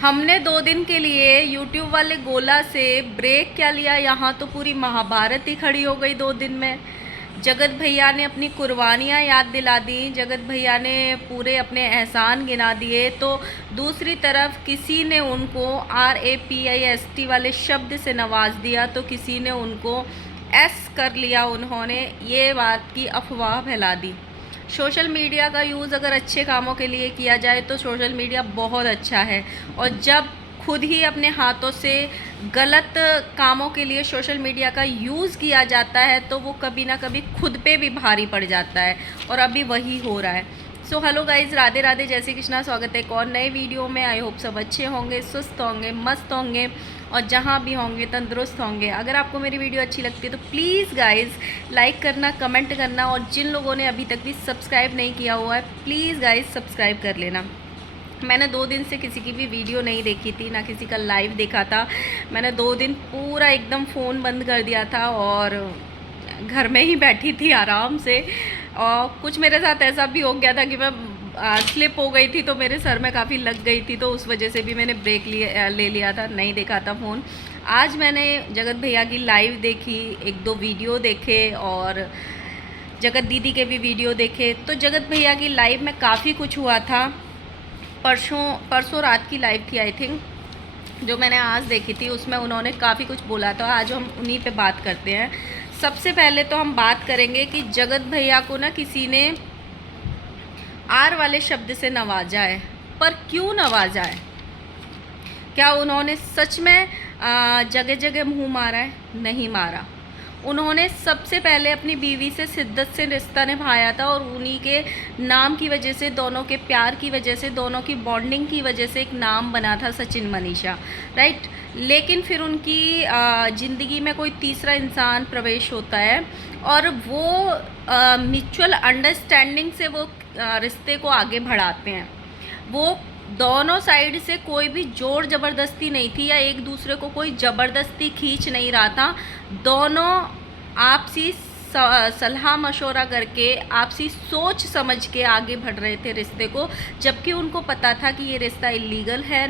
हमने 2 दिन के लिए यूट्यूब वाले गोला से ब्रेक क्या लिया, यहाँ तो पूरी महाभारत ही खड़ी हो गई 2 दिन में। जगत भैया ने अपनी कुर्बानियाँ याद दिला दी, जगत भैया ने पूरे अपने एहसान गिना दिए, तो दूसरी तरफ किसी ने उनको RAPIST वाले शब्द से नवाज दिया, तो किसी ने उनको एस कर लिया। उन्होंने ये बात की अफवाह फैला दी। सोशल मीडिया का यूज़ अगर अच्छे कामों के लिए किया जाए तो सोशल मीडिया बहुत अच्छा है, और जब खुद ही अपने हाथों से गलत कामों के लिए सोशल मीडिया का यूज़ किया जाता है तो वो कभी ना कभी खुद पे भी भारी पड़ जाता है, और अभी वही हो रहा है। So hello guys, Radhe Radhe, जय श्री कृष्णा। स्वागत है एक और नए वीडियो में। आई होप सब अच्छे होंगे, सुस्त होंगे, मस्त होंगे, और जहाँ भी होंगे तंदुरुस्त होंगे। अगर आपको मेरी वीडियो अच्छी लगती है तो प्लीज़ गाइज़ लाइक करना, कमेंट करना, और जिन लोगों ने अभी तक भी सब्सक्राइब नहीं किया हुआ है प्लीज़ गाइज़ सब्सक्राइब कर लेना। मैंने 2 दिन से किसी की भी वीडियो नहीं देखी थी, ना किसी का लाइव देखा था। मैंने 2 दिन पूरा एकदम फ़ोन बंद कर दिया था और घर में ही बैठी थी आराम से। और कुछ मेरे साथ ऐसा भी हो गया था कि मैं स्लिप हो गई थी, तो मेरे सर में काफ़ी लग गई थी, तो उस वजह से भी मैंने ब्रेक ले लिया था, नहीं देखा था फ़ोन। आज मैंने जगत भैया की लाइव देखी, 1-2 वीडियो देखे, और जगत दीदी के भी वीडियो देखे। तो जगत भैया की लाइव में काफ़ी कुछ हुआ था। परसों रात की लाइव थी आई थिंक, जो मैंने आज देखी थी, उसमें उन्होंने काफ़ी कुछ बोला था। आज हम उन्हीं पे बात करते हैं। सबसे पहले तो हम बात करेंगे कि जगत भैया को ना किसी ने आर वाले शब्द से नवाजा है, पर क्यों नवाजा है? क्या उन्होंने सच में जगह जगह मुँह मारा है? नहीं मारा। उन्होंने सबसे पहले अपनी बीवी से शिद्दत से रिश्ता निभाया था, और उन्हीं के नाम की वजह से, दोनों के प्यार की वजह से, दोनों की बॉन्डिंग की वजह से एक नाम बना था सचिन मनीषा, राइट। लेकिन फिर उनकी ज़िंदगी में कोई तीसरा इंसान प्रवेश होता है, और वो म्यूचुअल अंडरस्टैंडिंग से वो रिश्ते को आगे बढ़ाते हैं। वो दोनों साइड से कोई भी जोर ज़बरदस्ती नहीं थी, या एक दूसरे को कोई ज़बरदस्ती खींच नहीं रहा था। दोनों आपसी सलाह मशवरा करके, आपसी सोच समझ के आगे बढ़ रहे थे रिश्ते को, जबकि उनको पता था कि ये रिश्ता इलीगल है,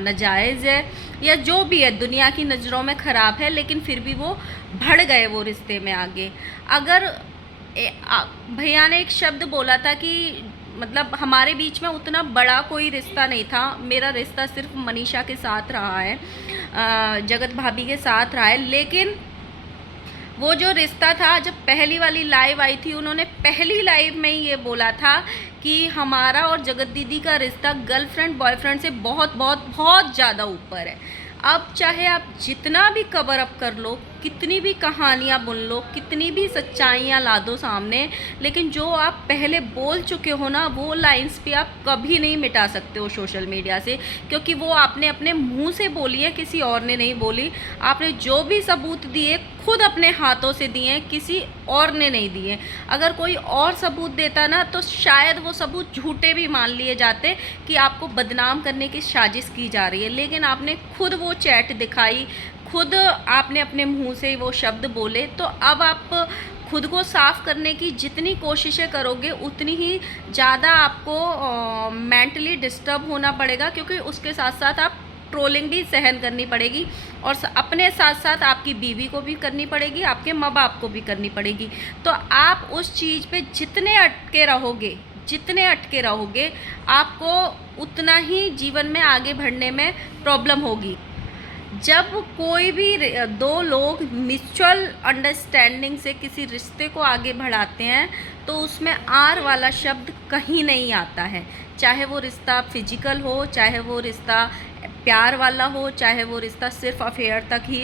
नाजायज़ है, या जो भी है, दुनिया की नज़रों में ख़राब है, लेकिन फिर भी वो बढ़ गए वो रिश्ते में आगे। अगर भैया ने एक शब्द बोला था कि मतलब हमारे बीच में उतना बड़ा कोई रिश्ता नहीं था, मेरा रिश्ता सिर्फ मनीषा के साथ रहा है, जगत भाभी के साथ रहा है। लेकिन वो जो रिश्ता था, जब पहली वाली लाइव आई थी, उन्होंने पहली लाइव में ही ये बोला था कि हमारा और जगत दीदी का रिश्ता गर्लफ्रेंड बॉयफ्रेंड से बहुत बहुत बहुत ज़्यादा ऊपर है। अब चाहे आप जितना भी कवर अप कर लो, कितनी भी कहानियाँ बुन लो, कितनी भी सच्चाइयाँ ला दो सामने, लेकिन जो आप पहले बोल चुके हो ना, वो लाइंस भी आप कभी नहीं मिटा सकते हो सोशल मीडिया से, क्योंकि वो आपने अपने मुंह से बोली है, किसी और ने नहीं बोली। आपने जो भी सबूत दिए खुद अपने हाथों से दिए, किसी और ने नहीं दिए। अगर कोई और सबूत देता ना, तो शायद वो सबूत झूठे भी मान लिए जाते कि आपको बदनाम करने की साजिश की जा रही है। लेकिन आपने खुद वो चैट दिखाई, खुद आपने अपने मुंह से वो शब्द बोले, तो अब आप खुद को साफ़ करने की जितनी कोशिशें करोगे उतनी ही ज़्यादा आपको मेंटली डिस्टर्ब होना पड़ेगा, क्योंकि उसके साथ साथ आप ट्रोलिंग भी सहन करनी पड़ेगी, और अपने साथ साथ आपकी बीवी को भी करनी पड़ेगी, आपके माँ बाप को भी करनी पड़ेगी। तो आप उस चीज़ पे जितने अटके रहोगे आपको उतना ही जीवन में आगे बढ़ने में प्रॉब्लम होगी। जब कोई भी 2 लोग म्यूचुअल अंडरस्टैंडिंग से किसी रिश्ते को आगे बढ़ाते हैं, तो उसमें आर वाला शब्द कहीं नहीं आता है। चाहे वो रिश्ता फिजिकल हो, चाहे वो रिश्ता प्यार वाला हो, चाहे वो रिश्ता सिर्फ अफेयर तक ही,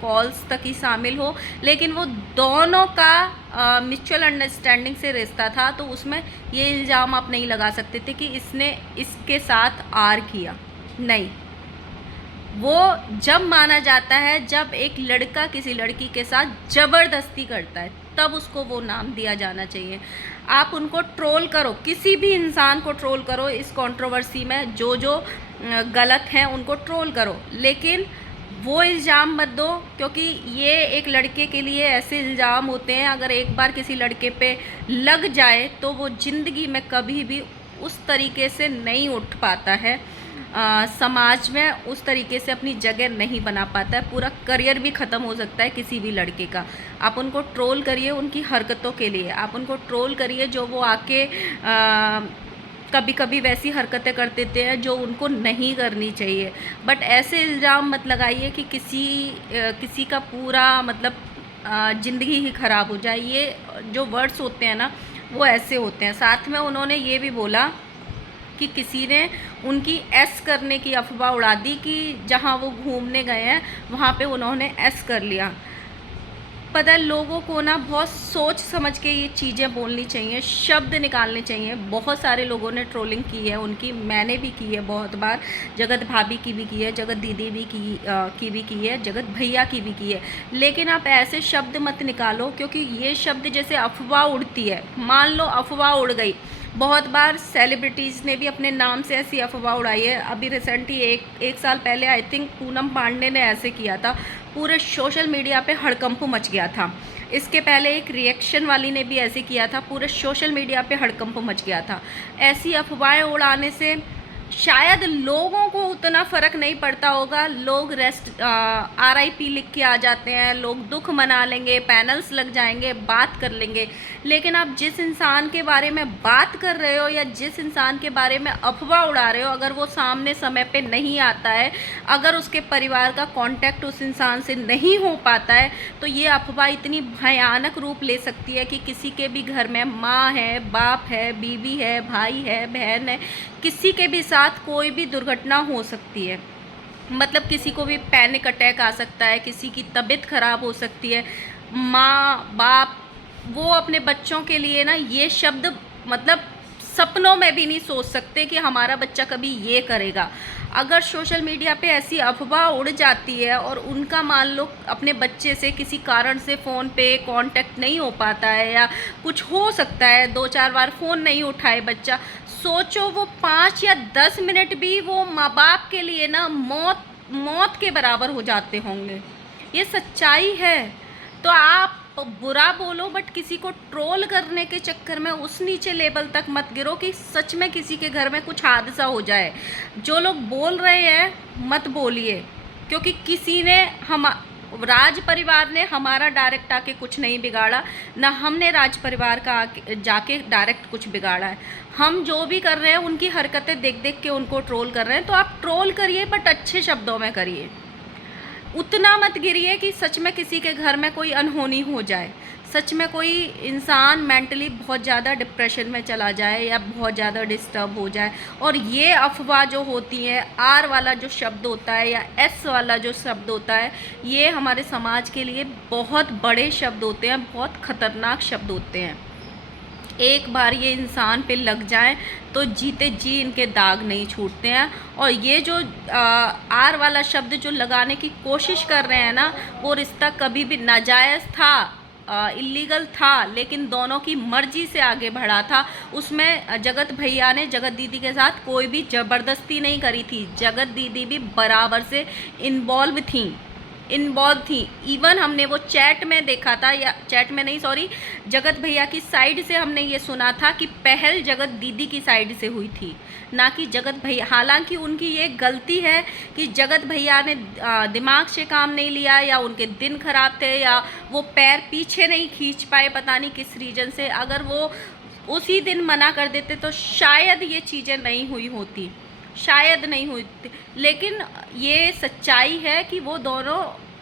कॉल्स तक ही शामिल हो, लेकिन वो दोनों का म्यूचुअल अंडरस्टैंडिंग से रिश्ता था। तो उसमें ये इल्ज़ाम आप नहीं लगा सकते थे कि इसने इसके साथ आर किया। नहीं, वो जब माना जाता है जब एक लड़का किसी लड़की के साथ ज़बरदस्ती करता है, तब उसको वो नाम दिया जाना चाहिए। आप उनको ट्रोल करो, किसी भी इंसान को ट्रोल करो, इस कंट्रोवर्सी में जो गलत हैं उनको ट्रोल करो, लेकिन वो इल्ज़ाम मत दो, क्योंकि ये एक लड़के के लिए ऐसे इल्ज़ाम होते हैं, अगर एक बार किसी लड़के पे लग जाए तो वो ज़िंदगी में कभी भी उस तरीके से नहीं उठ पाता है। समाज में उस तरीके से अपनी जगह नहीं बना पाता है। पूरा करियर भी ख़त्म हो सकता है किसी भी लड़के का। आप उनको ट्रोल करिए उनकी हरकतों के लिए, आप उनको ट्रोल करिए जो वो आके कभी कभी वैसी हरकतें कर देते हैं जो उनको नहीं करनी चाहिए। बट ऐसे इल्ज़ाम मत लगाइए कि किसी का पूरा मतलब ज़िंदगी ही ख़राब हो जाए। ये जो वर्ड्स होते हैं ना वो ऐसे होते हैं। साथ में उन्होंने ये भी बोला कि किसी ने उनकी एस करने की अफवाह उड़ा दी कि जहाँ वो घूमने गए हैं वहाँ पे उन्होंने एस कर लिया। पता है, लोगों को ना बहुत सोच समझ के ये चीज़ें बोलनी चाहिए, शब्द निकालने चाहिए। बहुत सारे लोगों ने ट्रोलिंग की है उनकी, मैंने भी की है बहुत बार। जगत भाभी की भी की है, जगत दीदी भी की है, जगत भैया की भी की है। लेकिन आप ऐसे शब्द मत निकालो, क्योंकि ये शब्द जैसे अफवाह उड़ती है। मान लो अफवाह उड़ गई, बहुत बार सेलिब्रिटीज़ ने भी अपने नाम से ऐसी अफवाह उड़ाई है। अभी रिसेंटली एक साल पहले आई थिंक पूनम पांडे ने ऐसे किया था, पूरे सोशल मीडिया पे हड़कंप मच गया था। इसके पहले एक रिएक्शन वाली ने भी ऐसे किया था, पूरे सोशल मीडिया पे हड़कंप मच गया था। ऐसी अफवाहें उड़ाने से शायद लोगों को उतना फ़र्क नहीं पड़ता होगा। लोग RIP लिख के आ जाते हैं, लोग दुख मना लेंगे, पैनल्स लग जाएंगे, बात कर लेंगे। लेकिन आप जिस इंसान के बारे में बात कर रहे हो या जिस इंसान के बारे में अफवाह उड़ा रहे हो, अगर वो सामने समय पे नहीं आता है, अगर उसके परिवार का कांटेक्ट उस इंसान से नहीं हो पाता है, तो ये अफवाह इतनी भयानक रूप ले सकती है कि किसी के भी घर में माँ है, बाप है, बीवी है, भाई है, बहन है, किसी के भी साथ कोई भी दुर्घटना हो सकती है। मतलब किसी को भी पैनिक अटैक आ सकता है, किसी की तबीयत ख़राब हो सकती है। माँ बाप वो अपने बच्चों के लिए ना ये शब्द मतलब सपनों में भी नहीं सोच सकते कि हमारा बच्चा कभी ये करेगा। अगर सोशल मीडिया पे ऐसी अफवाह उड़ जाती है और उनका मान लो अपने बच्चे से किसी कारण से फ़ोन पे कांटेक्ट नहीं हो पाता है या कुछ हो सकता है, 2-4 बार फ़ोन नहीं उठाए बच्चा, सोचो वो 5 या 10 मिनट भी वो माँ बाप के लिए ना मौत के बराबर हो जाते होंगे। ये सच्चाई है। तो आप बुरा बोलो, बट किसी को ट्रोल करने के चक्कर में उस नीचे लेवल तक मत गिरो कि सच में किसी के घर में कुछ हादसा हो जाए। जो लोग बोल रहे हैं मत बोलिए, क्योंकि किसी ने राज परिवार ने हमारा डायरेक्ट आके कुछ नहीं बिगाड़ा, ना हमने राज परिवार का जाके डायरेक्ट कुछ बिगाड़ा है। हम जो भी कर रहे हैं उनकी हरकतें देख देख के उनको ट्रोल कर रहे हैं। तो आप ट्रोल करिए, बट अच्छे शब्दों में करिए। उतना मत गिरिए कि सच में किसी के घर में कोई अनहोनी हो जाए, सच में कोई इंसान मेंटली बहुत ज़्यादा डिप्रेशन में चला जाए या बहुत ज़्यादा डिस्टर्ब हो जाए। और ये अफवाह जो होती है, R वाला जो शब्द होता है या S वाला जो शब्द होता है, ये हमारे समाज के लिए बहुत बड़े शब्द होते हैं, बहुत ख़तरनाक शब्द होते हैं। एक बार ये इंसान पे लग जाए तो जीते जी इनके दाग नहीं छूटते हैं। और ये जो R वाला शब्द जो लगाने की कोशिश कर रहे हैं ना, वो रिश्ता कभी भी नाजायज़ था, इलीगल था, लेकिन दोनों की मर्जी से आगे बढ़ा था। उसमें जगत भैया ने जगत दीदी के साथ कोई भी ज़बरदस्ती नहीं करी थी। जगत दीदी भी बराबर से इन्वॉल्व थी। इवन हमने वो चैट में देखा था, या चैट में नहीं सॉरी, जगत भैया की साइड से हमने ये सुना था कि पहल जगत दीदी की साइड से हुई थी, ना कि जगत भैया। हालांकि उनकी ये गलती है कि जगत भैया ने दिमाग से काम नहीं लिया, या उनके दिन खराब थे, या वो पैर पीछे नहीं खींच पाए, पता नहीं किस रीज़न से। अगर वो उसी दिन मना कर देते तो शायद ये चीज़ें नहीं हुई होती, शायद नहीं हुई। लेकिन ये सच्चाई है कि वो दोनों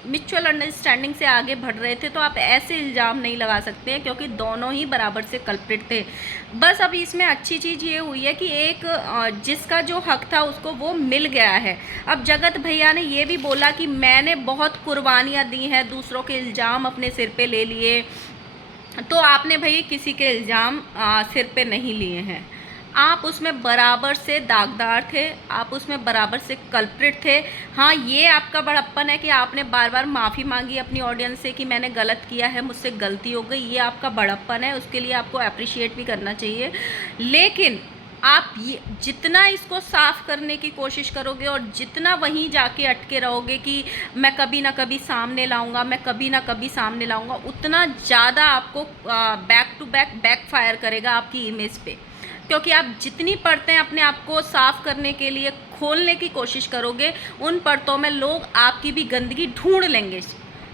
म्यूचुअल अंडरस्टैंडिंग से आगे बढ़ रहे थे। तो आप ऐसे इल्ज़ाम नहीं लगा सकते हैं, क्योंकि दोनों ही बराबर से कल्प्रिट थे। बस अभी इसमें अच्छी चीज़ ये हुई है कि एक जिसका जो हक था उसको वो मिल गया है। अब जगत भैया ने ये भी बोला कि मैंने बहुत कुर्बानियाँ दी हैं, दूसरों के इल्ज़ाम अपने सिर पे ले लिए। तो आपने भाई किसी के इल्ज़ाम सिर पे नहीं लिए हैं, आप उसमें बराबर से दागदार थे, आप उसमें बराबर से कल्प्रिट थे। हाँ, ये आपका बड़प्पन है कि आपने बार बार माफ़ी मांगी अपनी ऑडियंस से कि मैंने गलत किया है, मुझसे गलती हो गई। ये आपका बड़प्पन है, उसके लिए आपको अप्रिशिएट भी करना चाहिए। लेकिन आप ये जितना इसको साफ़ करने की कोशिश करोगे और जितना वहीं जाके अटके रहोगे कि मैं कभी ना कभी सामने लाऊंगा, मैं कभी ना कभी सामने लाऊंगा, उतना ज़्यादा आपको बैक टू बैक फायर करेगा आपकी इमेज पे। क्योंकि आप जितनी परतें अपने आप को साफ करने के लिए खोलने की कोशिश करोगे, उन परतों में लोग आपकी भी गंदगी ढूंढ लेंगे।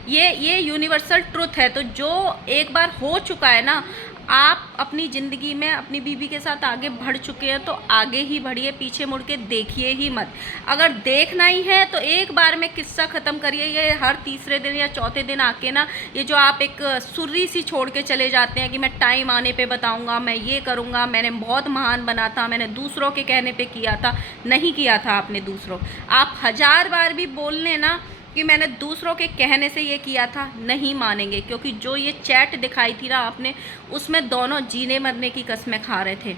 ये यूनिवर्सल ट्रुथ है। तो जो एक बार हो चुका है ना, आप अपनी ज़िंदगी में अपनी बीवी के साथ आगे बढ़ चुके हैं तो आगे ही बढ़िए, पीछे मुड़ के देखिए ही मत। अगर देखना ही है तो एक बार में किस्सा ख़त्म करिए। ये हर तीसरे दिन या चौथे दिन आके ना, ये जो आप एक सुर्री सी छोड़ के चले जाते हैं कि मैं टाइम आने पे बताऊंगा, मैं ये करूंगा, मैंने बहुत महान बना था, मैंने दूसरों के कहने पे किया था। नहीं किया था आपने दूसरों। आप 1000 बार भी बोल लें ना कि मैंने दूसरों के कहने से ये किया था, नहीं मानेंगे। क्योंकि जो ये चैट दिखाई थी ना आपने, उसमें दोनों जीने मरने की कस्में खा रहे थे।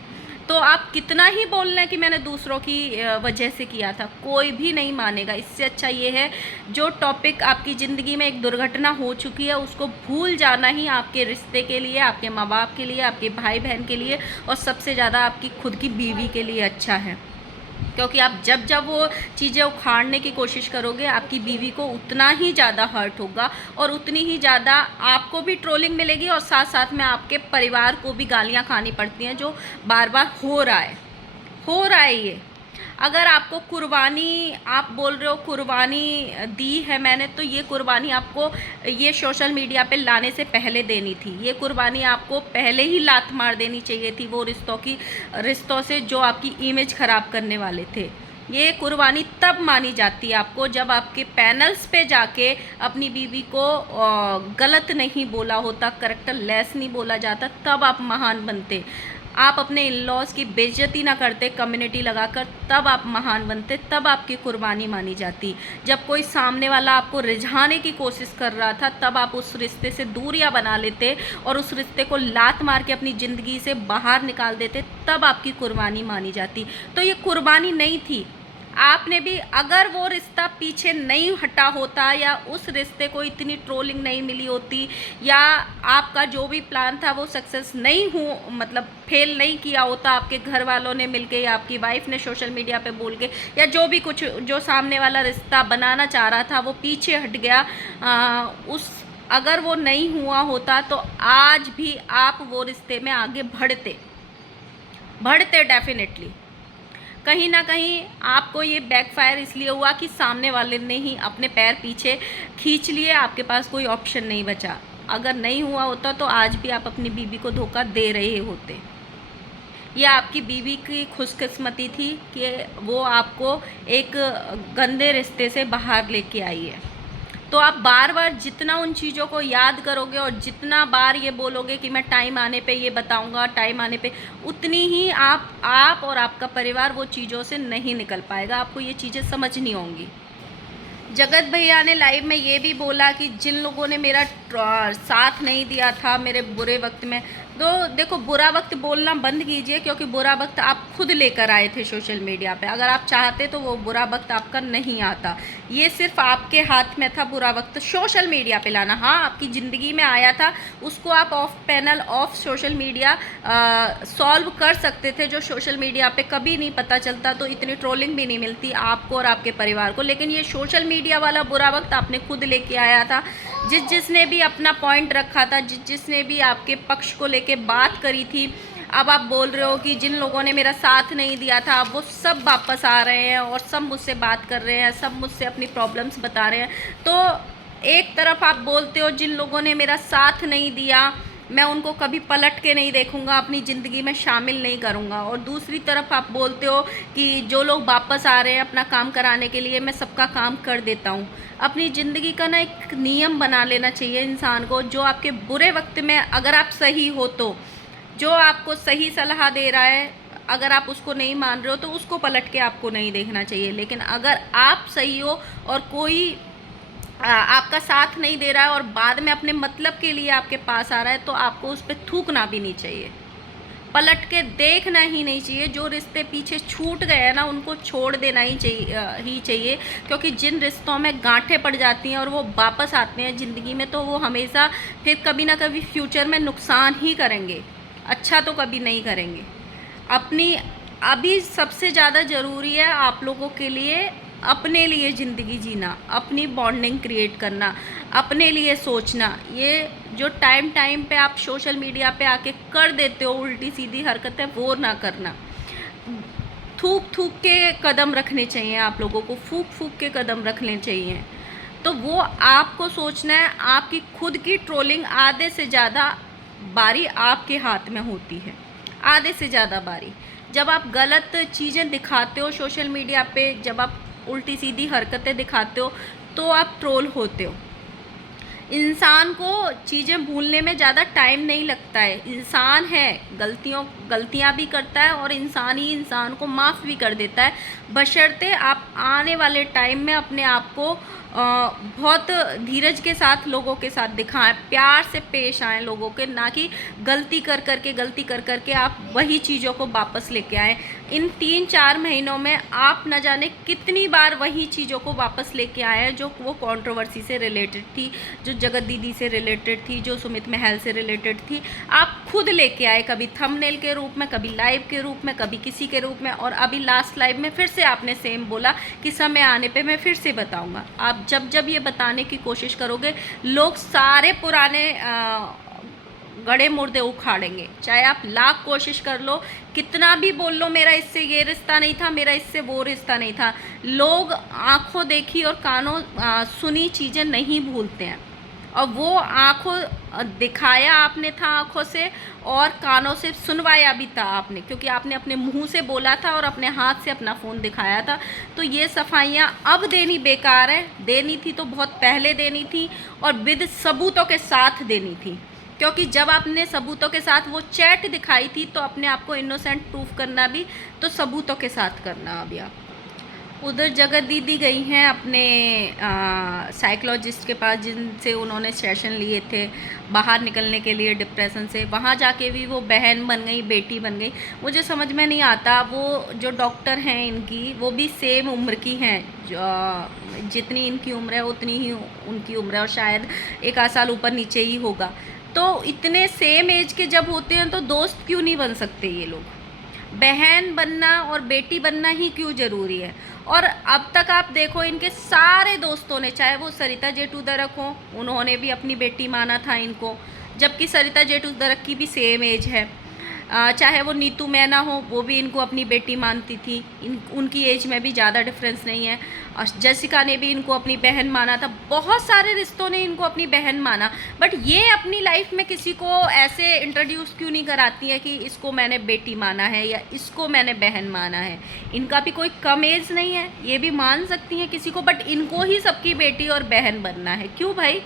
तो आप कितना ही बोल लें कि मैंने दूसरों की वजह से किया था, कोई भी नहीं मानेगा। इससे अच्छा ये है, जो टॉपिक आपकी ज़िंदगी में एक दुर्घटना हो चुकी है उसको भूल जाना ही आपके रिश्ते के लिए, आपके माँ बाप के लिए, आपके भाई बहन के लिए और सबसे ज़्यादा आपकी खुद की बीवी के लिए अच्छा है। क्योंकि आप जब जब वो चीज़ें उखाड़ने की कोशिश करोगे, आपकी बीवी को उतना ही ज़्यादा हर्ट होगा और उतनी ही ज़्यादा आपको भी ट्रोलिंग मिलेगी और साथ साथ में आपके परिवार को भी गालियाँ खानी पड़ती हैं, जो बार बार हो रहा है ये। अगर आपको कुर्बानी, आप बोल रहे हो कुर्बानी दी है मैंने, तो ये कुर्बानी आपको ये सोशल मीडिया पे लाने से पहले देनी थी। ये कुर्बानी आपको पहले ही लात मार देनी चाहिए थी वो रिश्तों से जो आपकी इमेज ख़राब करने वाले थे। ये कुर्बानी तब मानी जाती है आपको जब आपके पैनल्स पे जाके अपनी बीवी को गलत नहीं बोला होता, करेक्टर लेस नहीं बोला जाता, तब आप महान बनते। आप अपने इन लॉज की बेइज्जती ना करते कम्युनिटी लगाकर, तब आप महान बनते, तब आपकी कुर्बानी मानी जाती। जब कोई सामने वाला आपको रिझाने की कोशिश कर रहा था, तब आप उस रिश्ते से दूरियां बना लेते और उस रिश्ते को लात मार के अपनी ज़िंदगी से बाहर निकाल देते, तब आपकी कुर्बानी मानी जाती। तो ये कुर्बानी नहीं थी। आपने भी, अगर वो रिश्ता पीछे नहीं हटा होता या उस रिश्ते को इतनी ट्रोलिंग नहीं मिली होती या आपका जो भी प्लान था वो सक्सेस नहीं हो, मतलब फेल नहीं किया होता, आपके घर वालों ने मिलके या आपकी वाइफ ने सोशल मीडिया पे बोल के या जो भी कुछ जो सामने वाला रिश्ता बनाना चाह रहा था वो पीछे हट गया, अगर वो नहीं हुआ होता तो आज भी आप वो रिश्ते में आगे बढ़ते डेफिनेटली। कहीं ना कहीं आपको ये बैकफायर इसलिए हुआ कि सामने वाले ने ही अपने पैर पीछे खींच लिए, आपके पास कोई ऑप्शन नहीं बचा। अगर नहीं हुआ होता तो आज भी आप अपनी बीवी को धोखा दे रहे होते। यह आपकी बीवी की खुशकिस्मती थी कि वो आपको एक गंदे रिश्ते से बाहर लेके आई है। तो आप बार बार जितना उन चीज़ों को याद करोगे और जितना बार ये बोलोगे कि मैं टाइम आने पे ये बताऊंगा, टाइम आने पे, उतनी ही आप और आपका परिवार वो चीज़ों से नहीं निकल पाएगा। आपको ये चीज़ें समझनी होंगी। जगत भैया ने लाइव में ये भी बोला कि जिन लोगों ने मेरा साथ नहीं दिया था मेरे बुरे वक्त में, तो देखो बुरा वक्त बोलना बंद कीजिए, क्योंकि बुरा वक्त आप खुद लेकर आए थे सोशल मीडिया पे। अगर आप चाहते तो वो बुरा वक्त आपका नहीं आता। ये सिर्फ आपके हाथ में था बुरा वक्त सोशल मीडिया पे लाना। हाँ, आपकी ज़िंदगी में आया था, उसको आप of panel, of social media solve कर सकते थे, जो सोशल मीडिया पे कभी नहीं पता चलता, तो इतनी ट्रोलिंग भी नहीं मिलती आपको और आपके परिवार को। लेकिन ये सोशल मीडिया वाला बुरा वक्त आपने खुद लेके आया था। जिसने भी अपना पॉइंट रखा था, जिसने भी आपके पक्ष को लेके बात करी थी, अब आप बोल रहे हो कि जिन लोगों ने मेरा साथ नहीं दिया था अब वो सब वापस आ रहे हैं और सब मुझसे बात कर रहे हैं, सब मुझसे अपनी प्रॉब्लम्स बता रहे हैं। तो एक तरफ आप बोलते हो जिन लोगों ने मेरा साथ नहीं दिया मैं उनको कभी पलट के नहीं देखूंगा, अपनी ज़िंदगी में शामिल नहीं करूंगा, और दूसरी तरफ आप बोलते हो कि जो लोग वापस आ रहे हैं अपना काम कराने के लिए मैं सबका काम कर देता हूं। अपनी ज़िंदगी का ना एक नियम बना लेना चाहिए इंसान को, जो आपके बुरे वक्त में अगर आप सही हो तो, जो आपको सही सलाह दे रहा है अगर आप उसको नहीं मान रहे हो तो उसको पलट के आपको नहीं देखना चाहिए। लेकिन अगर आप सही हो और कोई आपका साथ नहीं दे रहा है और बाद में अपने मतलब के लिए आपके पास आ रहा है, तो आपको उस पर थूकना भी नहीं चाहिए, पलट के देखना ही नहीं चाहिए। जो रिश्ते पीछे छूट गए हैं ना उनको छोड़ देना ही चाहिए, क्योंकि जिन रिश्तों में गांठें पड़ जाती हैं और वो वापस आते हैं ज़िंदगी में, तो वो हमेशा फिर कभी ना कभी फ्यूचर में नुकसान ही करेंगे, अच्छा तो कभी नहीं करेंगे। अभी सबसे ज़्यादा ज़रूरी है आप लोगों के लिए अपने लिए ज़िंदगी जीना, अपनी बॉन्डिंग क्रिएट करना, अपने लिए सोचना। ये जो टाइम टाइम पे आप सोशल मीडिया पे आके कर देते हो उल्टी सीधी हरकतें, वो ना करना। थूक थूक के कदम रखने चाहिए आप लोगों को, फूक फूक के कदम रखने चाहिए। तो वो आपको सोचना है। आपकी खुद की ट्रोलिंग आधे से ज़्यादा बारी आपके हाथ में होती है, आधे से ज़्यादा बारी। जब आप गलत चीज़ें दिखाते हो सोशल मीडिया पे, जब आप उल्टी सीधी हरकतें दिखाते हो, तो आप ट्रोल होते हो। इंसान को चीज़ें भूलने में ज़्यादा टाइम नहीं लगता है। इंसान है, गलतियाँ भी करता है, और इंसान ही इंसान को माफ़ भी कर देता है, बशर्ते आप आने वाले टाइम में अपने आप को बहुत धीरज के साथ लोगों के साथ दिखाएं, प्यार से पेश आएँ लोगों के, ना कि गलती कर करके आप वही चीज़ों को वापस लेके आएँ। इन 3-4 महीनों में आप न जाने कितनी बार वही चीज़ों को वापस लेके आए हैं, जो वो कंट्रोवर्सी से रिलेटेड थी, जो जगत दीदी से रिलेटेड थी, जो सुमित महल से रिलेटेड थी। आप खुद लेके आए, कभी थंबनेल के रूप में, कभी लाइव के रूप में, कभी किसी के रूप में, और अभी लास्ट लाइव में फिर से आपने सेम बोला कि समय आने पे मैं फिर से बताऊंगा। आप जब ये बताने की कोशिश करोगे, लोग सारे पुराने गड़े मुर्दे उखाड़ेंगे। चाहे आप लाख कोशिश कर लो, कितना भी बोल लो मेरा इससे ये रिश्ता नहीं था, मेरा इससे वो रिश्ता नहीं था, लोग आंखों देखी और कानों सुनी चीज़ें नहीं भूलते हैं। और वो आंखों दिखाया आपने था आंखों से, और कानों से सुनवाया भी था आपने, क्योंकि आपने अपने मुंह से बोला था और अपने हाथ से अपना फ़ोन दिखाया था। तो ये सफाइयाँ अब देनी बेकार है। देनी थी तो बहुत पहले देनी थी, और विद सबूतों के साथ देनी थी। क्योंकि जब आपने सबूतों के साथ वो चैट दिखाई थी, तो अपने आप को इनोसेंट प्रूफ करना भी तो सबूतों के साथ करना। अभी आप उधर जगत दीदी गई हैं अपने साइकोलॉजिस्ट के पास, जिनसे उन्होंने सेशन लिए थे बाहर निकलने के लिए डिप्रेशन से। वहाँ जाके भी वो बहन बन गई, बेटी बन गई। मुझे समझ में नहीं आता, वो जो डॉक्टर हैं इनकी, वो भी सेम उम्र की हैं, जितनी इनकी उम्र है उतनी ही उनकी उम्र है, और शायद 1 आध साल ऊपर नीचे ही होगा। तो इतने सेम एज के जब होते हैं, तो दोस्त क्यों नहीं बन सकते ये लोग? बहन बनना और बेटी बनना ही क्यों ज़रूरी है? और अब तक आप देखो, इनके सारे दोस्तों ने, चाहे वो सरिता जेठू दरक हो, उन्होंने भी अपनी बेटी माना था इनको, जबकि सरिता जेठू दरक की भी सेम एज है। चाहे वो नीतू मैना हो, वो भी इनको अपनी बेटी मानती थी। उनकी एज में भी ज़्यादा डिफरेंस नहीं है। और जसिका ने भी इनको अपनी बहन माना था। बहुत सारे रिश्तों ने इनको अपनी बहन माना, बट ये अपनी लाइफ में किसी को ऐसे इंट्रोड्यूस क्यों नहीं कराती है कि इसको मैंने बेटी माना है या इसको मैंने बहन माना है? इनका भी कोई कम एज नहीं है, ये भी मान सकती हैं किसी को, बट इनको ही सबकी बेटी और बहन बनना है। क्यों भाई,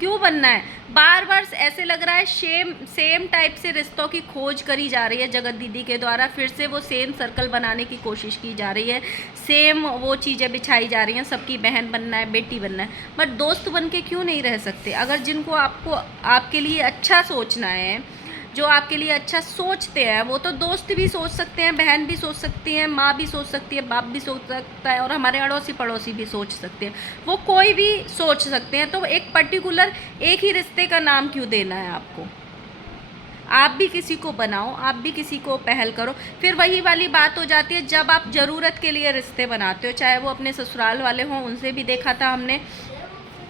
क्यों बनना है? बार बार ऐसे लग रहा है सेम टाइप से रिश्तों की खोज करी जा रही है जगत दीदी के द्वारा। फिर से वो सेम सर्कल बनाने की कोशिश की जा रही है, सेम वो चीज़ें बिछाई जा रही हैं, सबकी बहन बनना है, बेटी बनना है। बट दोस्त बन के क्यों नहीं रह सकते? अगर जिनको आपको आपके लिए अच्छा सोचना है, जो आपके लिए अच्छा सोचते हैं, वो तो दोस्त भी सोच सकते हैं, बहन भी सोच सकती हैं, माँ भी सोच सकती है, बाप भी सोच सकता है, और हमारे अड़ोसी पड़ोसी भी सोच सकते हैं। वो कोई भी सोच सकते हैं। तो एक पर्टिकुलर एक ही रिश्ते का नाम क्यों देना है आपको? आप भी किसी को बनाओ, आप भी किसी को पहल करो। फिर वही वाली बात हो जाती है, जब आप ज़रूरत के लिए रिश्ते बनाते हो, चाहे वो अपने ससुराल वाले हों, उनसे भी देखा था हमने,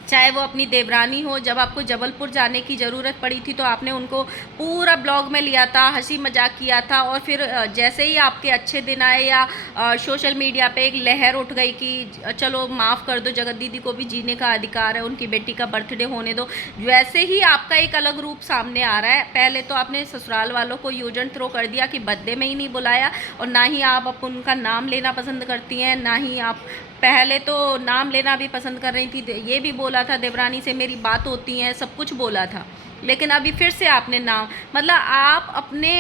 चाहे वो अपनी देवरानी हो। जब आपको जबलपुर जाने की ज़रूरत पड़ी थी, तो आपने उनको पूरा ब्लॉग में लिया था, हंसी मजाक किया था, और फिर जैसे ही आपके अच्छे दिन आए या सोशल मीडिया पे एक लहर उठ गई कि चलो माफ़ कर दो, जगत दीदी को भी जीने का अधिकार है, उनकी बेटी का बर्थडे होने दो, वैसे ही आपका एक अलग रूप सामने आ रहा है। पहले तो आपने ससुराल वालों को यूज एंड थ्रो कर दिया कि बर्थडे में ही नहीं बुलाया, और ना ही आप उनका नाम लेना पसंद करती हैं, ना ही आप पहले तो नाम लेना भी पसंद कर रही थी। ये भी बोला था देवरानी से मेरी बात होती है, सब कुछ बोला था, लेकिन अभी फिर से आपने नाम, मतलब आप अपने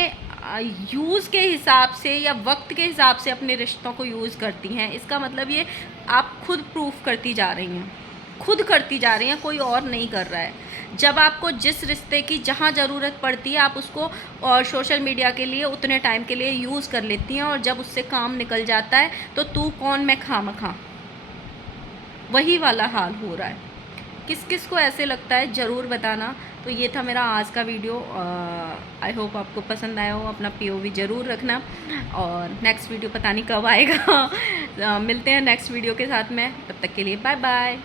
यूज़ के हिसाब से या वक्त के हिसाब से अपने रिश्तों को यूज़ करती हैं। इसका मतलब ये आप खुद प्रूफ करती जा रही हैं, खुद करती जा रही हैं, कोई और नहीं कर रहा है। जब आपको जिस रिश्ते की जहाँ ज़रूरत पड़ती है, आप उसको और सोशल मीडिया के लिए उतने टाइम के लिए यूज़ कर लेती हैं, और जब उससे काम निकल जाता है तो तू कौन मैं खामखा, वही वाला हाल हो रहा है। किस किस को ऐसे लगता है ज़रूर बताना। तो ये था मेरा आज का वीडियो। आई होप आपको पसंद आया हो। अपना POV ज़रूर रखना और नेक्स्ट वीडियो पता नहीं कब आएगा। मिलते हैं नेक्स्ट वीडियो के साथ में, तब तक के लिए बाय बाय।